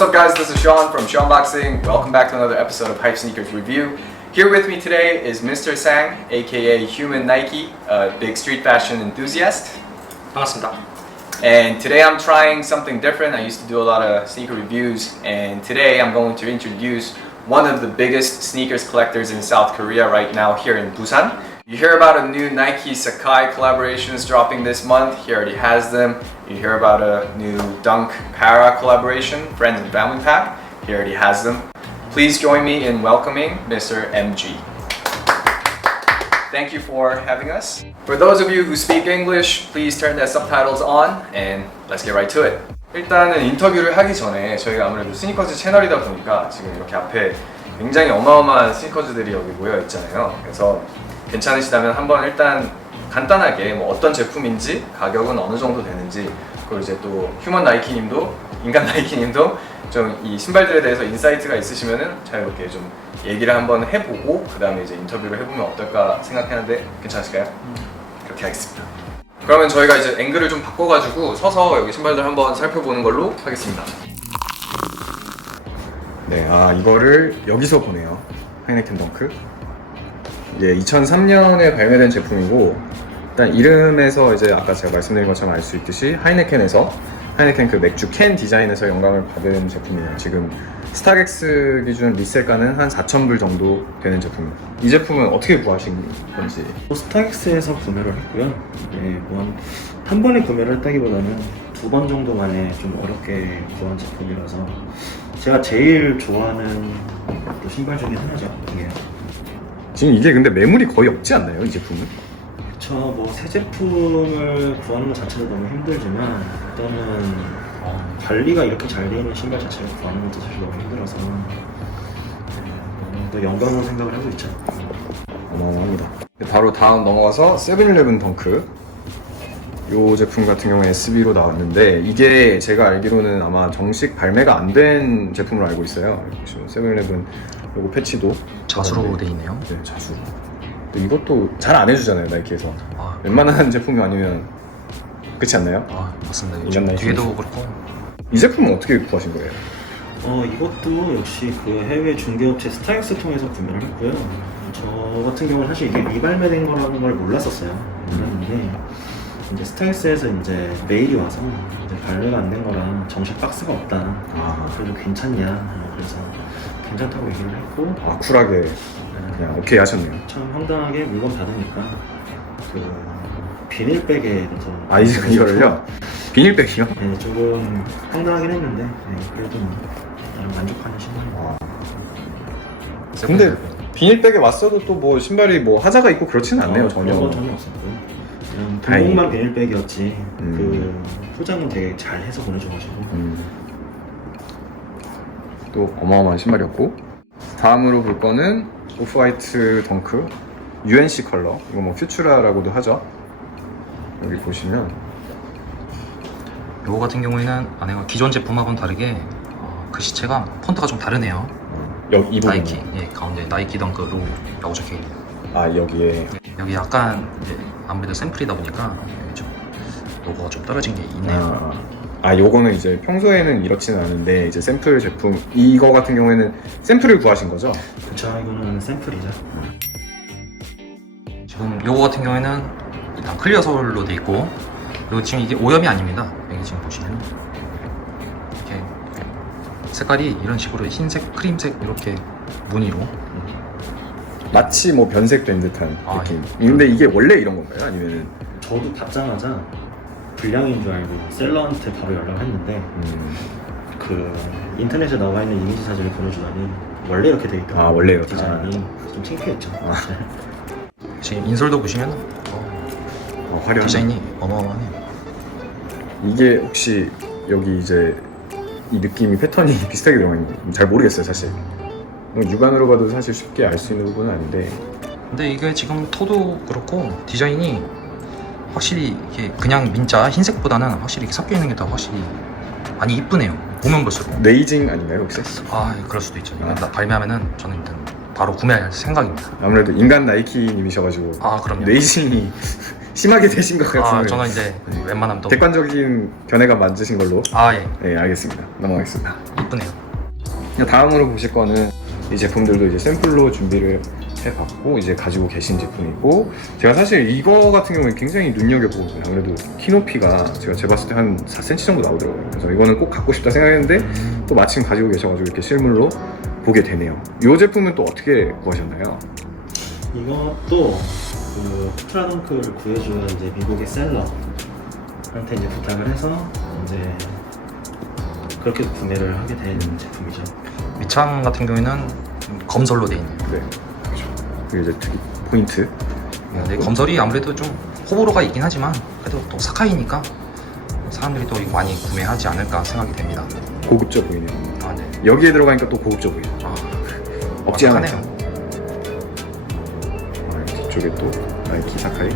What's up guys, this is Sean from Sean Boxing. Welcome back to another episode of Hype Sneakers Review. Here with me today is Mr. Sang, aka Human Nike, a big street fashion enthusiast. 반갑습니다. And today I'm trying something different. I used to do a lot of sneaker reviews, and today I'm going to introduce one of the biggest sneakers collectors in South Korea right now here in Busan. You hear about a new Nike Sacai collaborations dropping this month. He already has them. You hear about a new Dunk Para collaboration, Friends and Family Pack. He already has them. Please join me in welcoming Mr. MG. Thank you for having us. For those of you who speak English, please turn the subtitles on and let's get right to it. 일단은 인터뷰를 하기 전에 저희가 아무래도 스니커즈 채널이다 보니까 지금 이렇게 앞에 굉장히 어마어마한 스니커즈들이 여기 모여 있잖아요. 그래서 괜찮으시다면 한번 일단 간단하게 뭐 어떤 제품인지, 가격은 어느 정도 되는지, 그리고 이제 또 휴먼 나이키님도, 인간 나이키님도 좀 이 신발들에 대해서 인사이트가 있으시면은 자유롭게 좀 얘기를 한번 해보고 그 다음에 이제 인터뷰를 해보면 어떨까 생각하는데 괜찮으실까요? 그렇게 하겠습니다. 그러면 저희가 이제 앵글을 좀 바꿔가지고 서서 여기 신발들 한번 살펴보는 걸로 하겠습니다. 네, 이거를 여기서 보네요. 하이네켄 덩크. 이게 2003년에 발매된 제품이고, 일단 이름에서 이제 아까 제가 말씀드린 것처럼 알 수 있듯이 하이네켄 그 맥주 캔 디자인에서 영감을 받은 제품이에요. 지금 스타렉스 기준 리셀가는 한 4,000불 정도 되는 제품입니다. 이 제품은 어떻게 구하신 건지? 스타렉스에서 구매를 했고요. 네, 한 번에 구매를 했다기보다는 두 번 정도 만에 좀 어렵게 구한 제품이라서 제가 제일 좋아하는 또 신발 중에 하나죠. 이게. 지금 이게 근데 매물이 거의 없지 않나요, 이 제품은? 그쵸, 뭐 새 제품을 구하는 것 자체도 너무 힘들지만 일단은 관리가 이렇게 잘 되어 있는 신발 자체를 구하는 것도 사실 너무 힘들어서 또 영광으로 생각을 하고 있죠. 어마어마합니다. 바로 다음 넘어가서 세븐일레븐 덩크. 이 제품 같은 경우에 SB로 나왔는데 이게 제가 알기로는 아마 정식 발매가 안 된 제품으로 알고 있어요. 세븐일레븐 요거 패치도 자수로 돼 있네요. 네, 자수. 이것도 잘 안 해주잖아요, 나이키에서. 웬만한 제품이 아니면 그렇지 않나요? 맞습니다. 인간 나이키. 뒤에도 그렇고. 이 제품은 어떻게 구하신 거예요? 이것도 역시 그 해외 중개업체 스타렉스 통해서 구매를 했고요. 저 같은 경우는 사실 이게 미발매된 거라는 걸 몰랐었어요. 몰랐는데 이제 스타렉스에서 이제 메일이 와서 이제 발매가 안 된 거랑 정식 박스가 없다. 그래도 괜찮냐? 그래서 괜찮다고 얘기를 했고. 쿨하게 그냥 오케이 하셨네요. 참 황당하게 물건 받으니까 그 비닐백에 넣어서. 이거를요? 비닐백이요? 네, 조금 황당하긴 했는데 그래도 나름 만족하는 신발이에요. 근데 비닐백에 왔어도 또 뭐 신발이 뭐 하자가 있고 그렇지는 않네요, 전혀. 그런 건 전혀 없었고요. 그냥 등록만 비닐백이었지. 그 포장은 되게 잘 해서 보내줘가지고. 또 어마어마한 신발이었고, 다음으로 볼 거는 오프화이트 덩크 UNC 컬러. 이거 뭐 퓨추라라고도 하죠. 여기 보시면 요거 같은 경우에는 안에가 기존 제품하고는 다르게 글씨체가 폰트가 좀 다르네요. 이 부분. 나이키, 가운데 나이키 덩크 로고라고 적혀 있네요. 여기에 여기 약간 이제 아무래도 샘플이다 보니까 여기 좀 로고가 좀 떨어진 게 있네요. 요거는 이제 평소에는 이렇지는 않은데 이제 샘플 제품, 이거 같은 경우에는 샘플을 구하신 거죠? 그쵸, 이거는 샘플이죠. 지금 요거 같은 경우에는 일단 클리어 솔로 돼 있고, 그리고 지금 이게 오염이 아닙니다. 여기 지금 보시면 이렇게 색깔이 이런 식으로 흰색, 크림색 이렇게 무늬로 마치 뭐 변색된 듯한 느낌. 예. 근데 이게 원래 이런 건가요? 아니면 저도 받자마자 불량인 줄 알고 셀러한테 바로 연락을 했는데 그 인터넷에 나와 있는 이미지 사진을 보내주다니 원래 이렇게 돼 있더라고요. 원래 이렇게. 디자인이 좀 창피했죠. 지금 인솔도 보시면 화려한 디자인이 어마어마하네요. 이게 혹시 여기 이제 이 느낌이 패턴이 비슷하게 들어가 있는 거 잘 모르겠어요, 사실. 육안으로 봐도 사실 쉽게 알 수 있는 부분은 아닌데. 근데 이게 지금 토도 그렇고 디자인이 확실히 이게 그냥 민자 흰색보다는 확실히 이렇게 섞여 있는 게 더 확실히 많이 이쁘네요. 보면 볼수록. 네이징 아닌가요, 혹시? 그럴 수도 있죠. 이거 발매하면은 저는 일단 바로 구매할 생각입니다. 아무래도 인간 나이키님이셔가지고 그럼요. 네이징이 심하게 되신 것 같은. 아 저는 이제 웬만하면 또 객관적인 견해감 만드신 걸로. 예. 네, 알겠습니다. 넘어가겠습니다. 이쁘네요. 다음으로 보실 거는 이 제품들도 이제 샘플로 준비를 해봤고 이제 가지고 계신 제품이고, 제가 사실 이거 같은 경우는 굉장히 눈여겨보고 있어요. 아무래도 키높이가 제가 재봤을 때 한 4cm 정도 나오더라고요. 그래서 이거는 꼭 갖고 싶다 생각했는데 또 마침 가지고 계셔가지고 이렇게 실물로 보게 되네요. 이 제품은 또 어떻게 구하셨나요? 이것도 그 트라덩크를 구해준 이제 미국의 셀러한테 이제 부탁을 해서 이제 그렇게 구매를 하게 된 제품이죠. 밑창 같은 경우에는 검설로 돼 있네요. 네, 그렇죠. 그게 이제 특이 포인트. 근데 검설이 아무래도 좀 호불호가 있긴 하지만 그래도 또 사카이니까 사람들이 또 이거 많이 구매하지 않을까 생각이 됩니다. 고급져 보이네요. 아 네. 여기에 들어가니까 또 고급져 보이죠. 없지 않아. 완벽하네요. 뒤쪽에 또 나이키 사카이.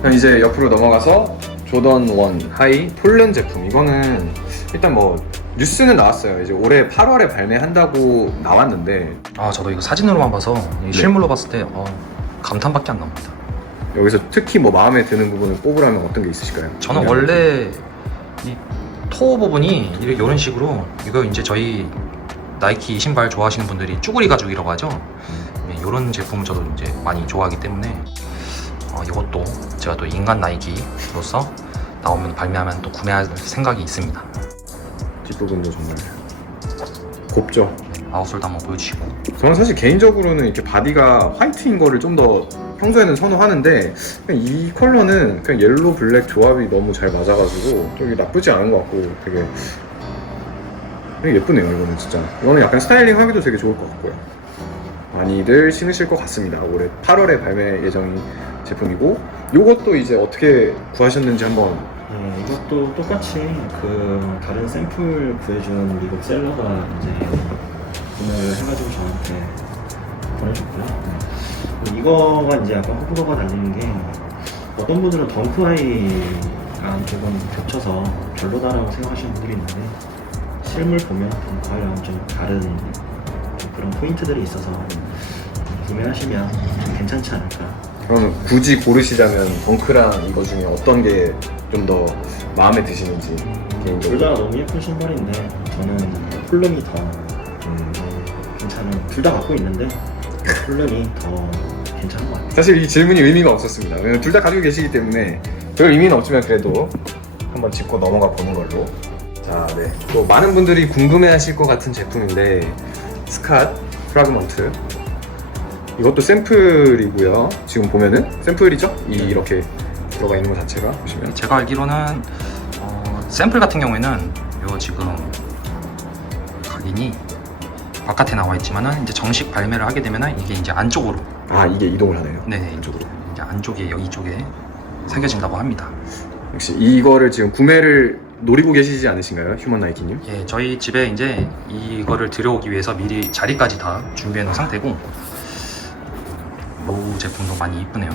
그리고 이제 옆으로 넘어가서 조던 1 하이 폴른 제품. 이거는 일단 뭐 뉴스는 나왔어요. 이제 올해 8월에 발매한다고 나왔는데 저도 이거 사진으로만 봐서 이 실물로 봤을 때 감탄밖에 안 나옵니다. 여기서 특히 뭐 마음에 드는 부분을 뽑으라면 어떤 게 있으실까요? 저는 원래 이 토어 부분이 이런 식으로 이거 이제 저희 나이키 신발 좋아하시는 분들이 쭈구리 가죽이라고 하죠. 이런 제품을 저도 이제 많이 좋아하기 때문에 이것도 제가 또 인간 나이키로서 나오면 발매하면 또 구매할 생각이 있습니다. 뒷부분도 정말 곱죠. 아웃솔도 한번 보여주시고. 저는 사실 개인적으로는 이렇게 바디가 화이트인 거를 좀 더 평소에는 선호하는데 그냥 이 컬러는 그냥 옐로 블랙 조합이 너무 잘 맞아가지고 좀 나쁘지 않은 것 같고 되게 예쁘네요. 이거는 진짜 이거는 약간 스타일링 하기도 되게 좋을 것 같고요. 많이들 신으실 것 같습니다. 올해 8월에 발매 예정인 제품이고, 요것도 이제 어떻게 구하셨는지 한번. 이것도 똑같이 그 다른 샘플 구해준 미국 셀러가 이제 구매를 해가지고 저한테 보내줬고요. 이거가 이제 약간 호불호가 갈리는 게 어떤 분들은 덩크하이랑 조금 겹쳐서 별로다라고 생각하시는 분들이 있는데 실물 보면 덩크하이랑 좀 다른 좀 그런 포인트들이 있어서 구매하시면 좀 괜찮지 않을까. 그러면 굳이 고르시자면 덩크랑 이거 중에 어떤 게 좀 더 마음에 드시는지 개인적으로. 둘 다 너무 예쁜 신발인데 저는 폴름이 더 괜찮은, 둘 다 갖고 있는데 폴름이 더 괜찮은 것 같아요. 사실 이 질문이 의미가 없었습니다. 왜냐면 둘 다 가지고 계시기 때문에 별 의미는 없지만 그래도 한번 짚고 넘어가 보는 걸로. 자, 네. 또 많은 분들이 궁금해하실 것 같은 제품인데 스캇 프라그먼트. 이것도 샘플이고요. 지금 보면은 샘플이죠? 이렇게 들어가 있는 것 자체가 보시면. 제가 알기로는 샘플 같은 경우에는 요 지금 각인이 바깥에 나와 있지만은 이제 정식 발매를 하게 되면은 이게 이제 안쪽으로. 이게 이동을 하네요. 네네. 안쪽으로. 이제 안쪽에 여기 쪽에 새겨진다고 합니다. 역시 이거를 지금 구매를 노리고 계시지 않으신가요, 휴먼 나이키님? 예, 저희 집에 이제 이거를 들여오기 위해서 미리 자리까지 다 준비해 놓은 상태고, 로우 제품도 많이 이쁘네요.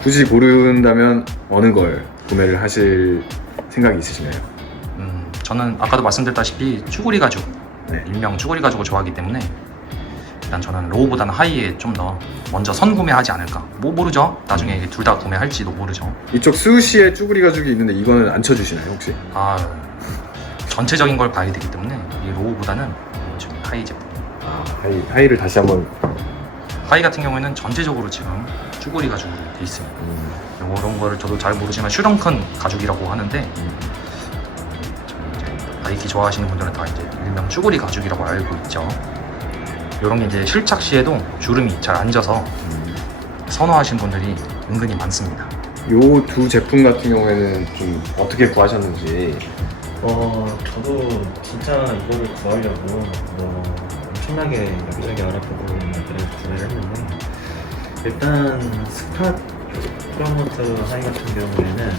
굳이 고른다면 어느 걸 구매를 하실 생각이 있으신가요? 저는 아까도 말씀드렸다시피 쭈구리 가죽, 네. 일명 쭈구리 가죽을 좋아하기 때문에 일단 저는 로우보다는 하이에 좀 더 먼저 선구매하지 않을까. 뭐 모르죠. 나중에 둘 다 구매할지도 모르죠. 이쪽 스우시에 쭈구리 가죽이 있는데 이거는 안 쳐주시나요 혹시? 전체적인 걸 봐야 되기 때문에 이 로우보다는 지금 하이 제품. 하이를 다시 한번. 하이 같은 경우에는 전체적으로 지금 쭈구리 가죽으로 돼 있습니다. 이런 거를 저도 잘 모르지만 슈렁큰 가죽이라고 하는데 이제 나이키 좋아하시는 분들은 다 이제 일명 쭈구리 가죽이라고 알고 있죠. 이런 게 이제 실착 시에도 주름이 잘 앉아서 선호하시는 분들이 은근히 많습니다. 요 두 제품 같은 경우에는 좀 어떻게 구하셨는지. 저도 진짜 이거를 구하려고 엄청나게 여기저기 알아보고 그래서 구매를 했는데, 일단 스캇 프라그먼트 하이 같은 경우에는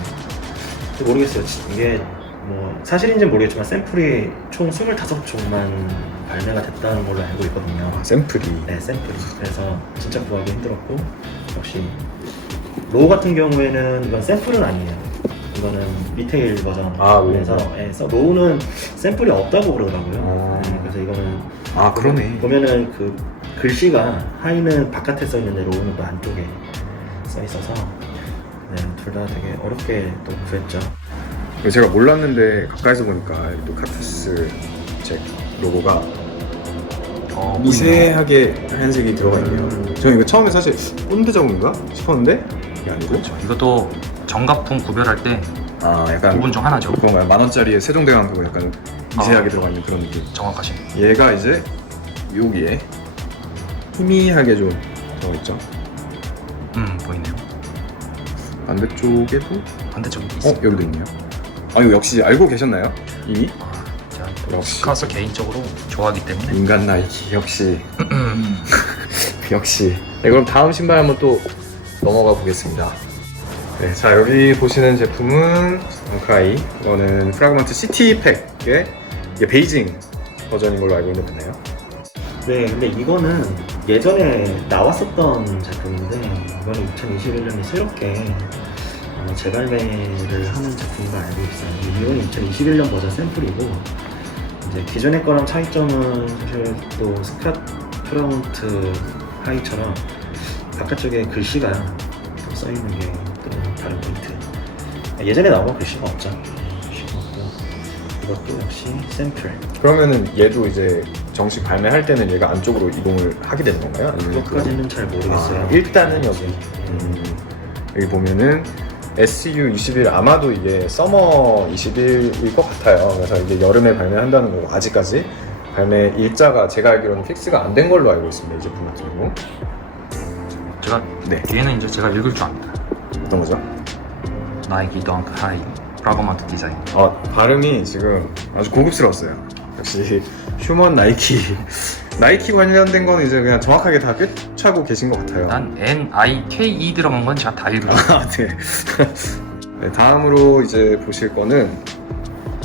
모르겠어요. 이게 뭐 사실인지는 모르겠지만 샘플이 총 25종만 발매가 됐다는 걸로 알고 있거든요. 샘플이. 네, 샘플이. 그래서 진짜 구하기 힘들었고, 역시 로우 같은 경우에는 이건 샘플은 아니에요. 이거는 리테일 버전. 그래서 로우는 샘플이 없다고 그러더라고요. 그래서 이거는 그러네. 보면은 그 글씨가 하이는 바깥에 써 있는데 로우는 또 안쪽에 써 있어서 네, 둘 다 되게 어렵게 또 구했죠. 제가 몰랐는데 가까이서 보니까 또 카투스 제 로고가 미세하게 하얀색이 들어가 있네요. 저는 이거 처음에 사실 본드 자국인가 싶었는데 이게 아니고. 그렇죠. 이것도 정가품 구별할 때 약간 부분 중 하나죠. 그건가요? 10,000원짜리에 세종대왕 그거 약간 미세하게 아. 들어가 있는 그런 느낌. 정확하신. 얘가 이제 여기에 희미하게 좀 들어있죠. 보이네요. 반대쪽에도 반대쪽에 있습니다. 여기도 있네요. 이거 역시 알고 계셨나요? 이미? 제가 역시. 스카스 개인적으로 좋아하기 때문에. 인간 나이키 역시 역시. 네, 그럼 다음 신발 한번 또 넘어가 보겠습니다. 네, 자 여기 보시는 제품은 덩크하이. 이거는 프라그먼트 시티 팩의 이게 베이징 버전인 걸로 알고 있는 거네요. 네, 근데 이거는 예전에 나왔었던 제품인데 이거는 2021년에 새롭게 재발매를 하는 제품인 걸 알고 있어요. 이거는 2021년 버전 샘플이고 이제 기존의 거랑 차이점은 사실 또 스캇 프라운트 하이처럼 바깥쪽에 글씨가 또 써있는 게 또 다른 포인트. 예전에 나온 건 글씨가 없죠. 글씨가 없고 이것도 역시 샘플. 그러면은 얘도 이제 정식 발매할 때는 얘가 안쪽으로 이동을 하게 되는 건가요? 아니면 그것까지는 잘 모르겠어요. 일단은 여기 여기 보면은 SU21 아마도 이게 서머 21일 것 같아요. 그래서 이게 여름에 발매한다는 거고 아직까지 발매 일자가 제가 알기로는 픽스가 안 된 걸로 알고 있습니다. 이 제품 같은 경우. 제가 네. 뒤에는 이제 제가 읽을 줄 압니다. 어떤 거죠? 나이키 덩크 하이 프라그먼트 디자인. 발음이 지금 아주 고급스러웠어요. 역시 휴먼 나이키 나이키 관련된 거는 이제 그냥 정확하게 다 꿰차고 계신 것 같아요. 난 NIKE 들어간 건 제가 다 읽을 줄 압니다. 네. 네, 다음으로 이제 보실 거는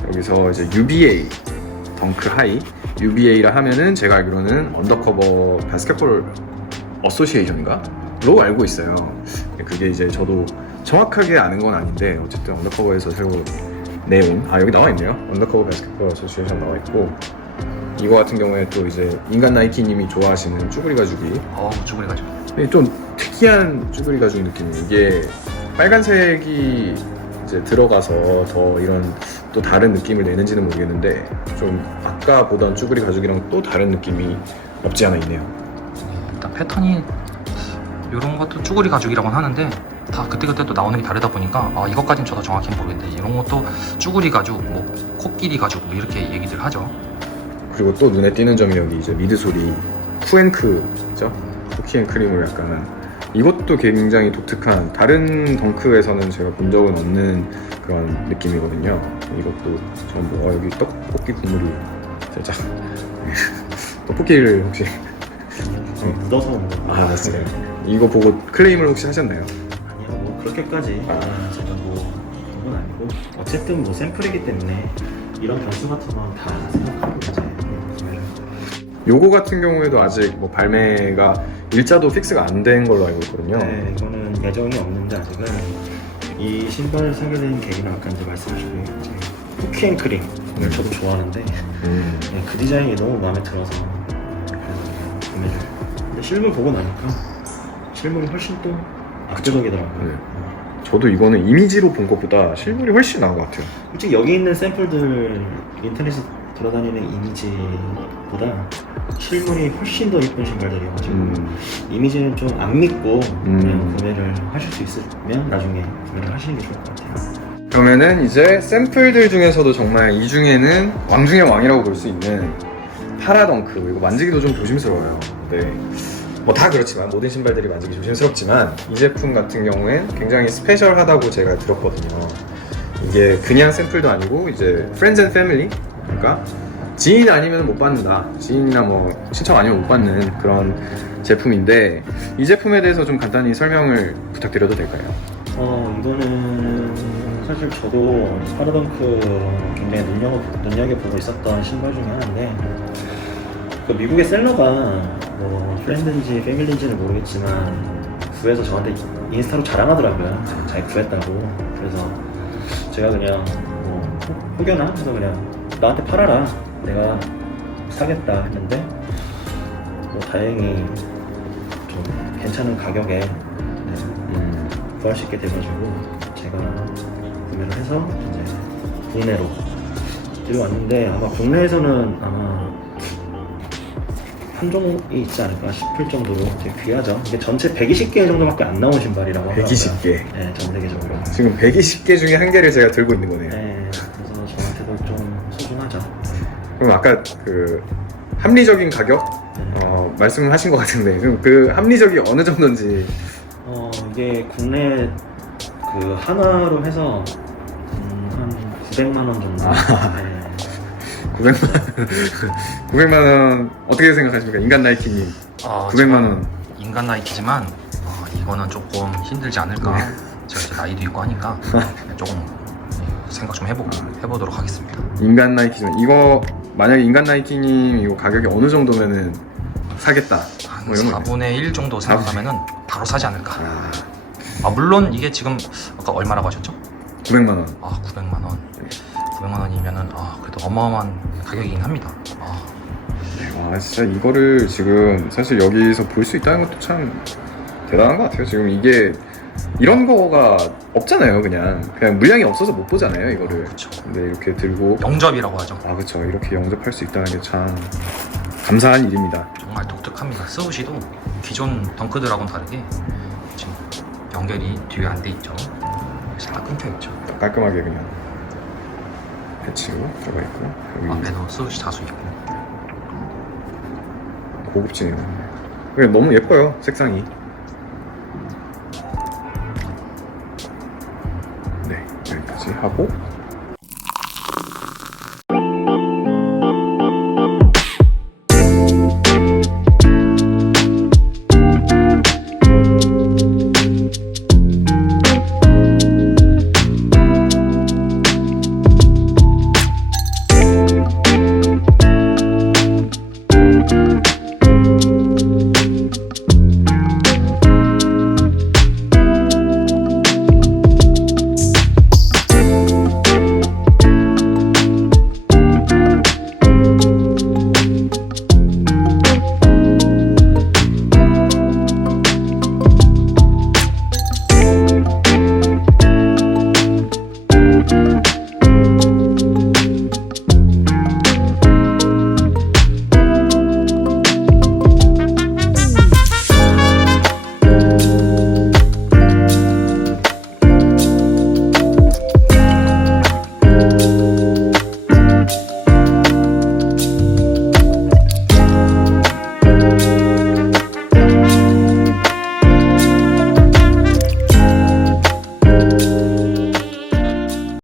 여기서 이제 UBA 덩크 하이 UBA라 하면은 제가 알기로는 언더커버 바스켓볼 어소시에이션인가? 로 알고 있어요. 그게 이제 저도 정확하게 아는 건 아닌데 어쨌든 언더커버에서 새로 내용 여기 나와 있네요. 언더커버 바스켓볼 어소시에이션 나와 있고 이거 같은 경우에 또 이제 인간 나이키님이 좋아하시는 쭈그리 가죽이 쭈그리 가지고. 좀 특이한 쭈그리 가죽 느낌이에요. 이게 빨간색이 이제 들어가서 더 이런 또 다른 느낌을 내는지는 모르겠는데 좀 아까 보던 쭈그리 가죽이랑 또 다른 느낌이 없지 않아 있네요. 일단 패턴이 이런 것도 쭈그리 가죽이라고는 하는데 다 그때그때 또 나오는 게 다르다 보니까 이것까지는 저도 정확히는 모르겠는데 이런 것도 쭈그리 가죽, 뭐 코끼리 가죽 뭐 이렇게 얘기들 하죠. 그리고 또 눈에 띄는 점이 여기 이제 미드솔이 쿠앤크죠? 쿠키앤크림을 약간 이것도 굉장히 독특한 다른 덩크에서는 제가 본 적은 없는 그런 느낌이거든요. 이것도 전부 여기 떡볶이 국물이 살짝 떡볶이를 혹시 묻어서 먹는 거. 맞습니다. 이거 보고 클레임을 혹시 하셨나요? 아니요, 뭐 그렇게까지 제가 뭐 그건 아니고 어쨌든 뭐 샘플이기 때문에 이런 변수 같은 건 다 생각하고 이제 구매를. 요거 같은 경우에도 아직 뭐 발매가 일자도 픽스가 안 된 걸로 알고 있거든요. 네, 이거는 예정이 없는데 아직은 이 신발을 사게 된 계기는 아까 이제 말씀하신 이제 쿠키앤크림을 저도 좋아하는데 네, 그 디자인이 너무 마음에 들어서 그래서 구매를. 근데 실물 보고 나니까 실물이 훨씬 또 압도적이더라고요. 네. 저도 이거는 이미지로 본 것보다 실물이 훨씬 나은 것 같아요. 솔직히 여기 있는 샘플들 인터넷에 돌아다니는 이미지보다 실물이 훨씬 더 이쁜 신발들이어가지고 이미지는 좀 안 믿고 그냥 구매를 하실 수 있으면 나중에 구매를 하시는 게 좋을 것 같아요. 그러면은 이제 샘플들 중에서도 정말 이 중에는 왕 중의 왕이라고 볼 수 있는 파라덩크. 이거 만지기도 좀 조심스러워요. 네. 뭐 다 그렇지만 모든 신발들이 만지기 조심스럽지만 이 제품 같은 경우엔 굉장히 스페셜하다고 제가 들었거든요. 이게 그냥 샘플도 아니고 이제 Friends and Family, 그러니까 지인 아니면 못 받는다, 지인이나 뭐 친척 아니면 못 받는 그런 제품인데 이 제품에 대해서 좀 간단히 설명을 부탁드려도 될까요? 이거는 사실 저도 파라덩크 굉장히 눈여겨보고 있었던 신발 중에 하나인데 그 미국의 셀러가 뭐 프렌드인지 패밀리인지는 모르겠지만 구해서 저한테 인스타로 자랑하더라고요. 자기 구했다고. 그래서 제가 그냥 뭐 혹여나 해서 그냥 나한테 팔아라, 내가 사겠다 했는데 다행히 좀 괜찮은 가격에 구할 수 있게 돼가지고 제가 구매를 해서 이제 국내로 들여왔는데 아마 국내에서는 아마 한 종이 있지 않을까 싶을 정도로 되게 귀하죠. 이게 전체 120개 정도밖에 안 나온 신발이라고 하더라고요. 120개. 네, 전 세계적으로. 지금 120개 중에 한 개를 제가 들고 있는 거네요. 네, 그래서 저한테도 좀 소중하죠. 그럼 아까 그 합리적인 가격 말씀을 하신 것 같은데 그럼 그 합리적이 어느 정도인지. 이게 국내 그 하나로 해서 한 900만 원 정도. 네. 900만 원 어떻게 생각하십니까? 인간 나이키님 900만 원. 인간 나이키지만 이거는 조금 힘들지 않을까. 제가 이제 나이도 있고 하니까 조금 생각 좀 해보도록 하겠습니다. 인간 나이키지만 이거 만약에 인간 나이키님 이거 가격이 어느 정도면은 사겠다 한 뭐 이런 거 4분의 1 정도 생각하면은 바로 사지 않을까. 아, 물론 이게 지금 아까 얼마라고 하셨죠? 900만 원. 900만 원. 900만 원이면은 그래도 어마어마한 가격이긴 합니다. 와 진짜 이거를 지금 사실 여기서 볼 수 있다는 것도 참 대단한 것 같아요. 지금 이게 이런 거가 없잖아요. 그냥 물량이 없어서 못 보잖아요 이거를. 그쵸. 근데 이렇게 들고 영접이라고 하죠. 그쵸. 이렇게 영접할 수 있다는 게 참 감사한 일입니다. 정말 독특합니다. 스우시도 기존 덩크들하고는 다르게 지금 연결이 뒤에 안 돼 있죠. 살짝 끊겨 있죠. 깔끔하게 그냥 배치로 들어가 있고 여기 앞에도 스우시 자수 있고. 고급지네요. 그냥 너무 예뻐요 색상이. 네 여기까지 하고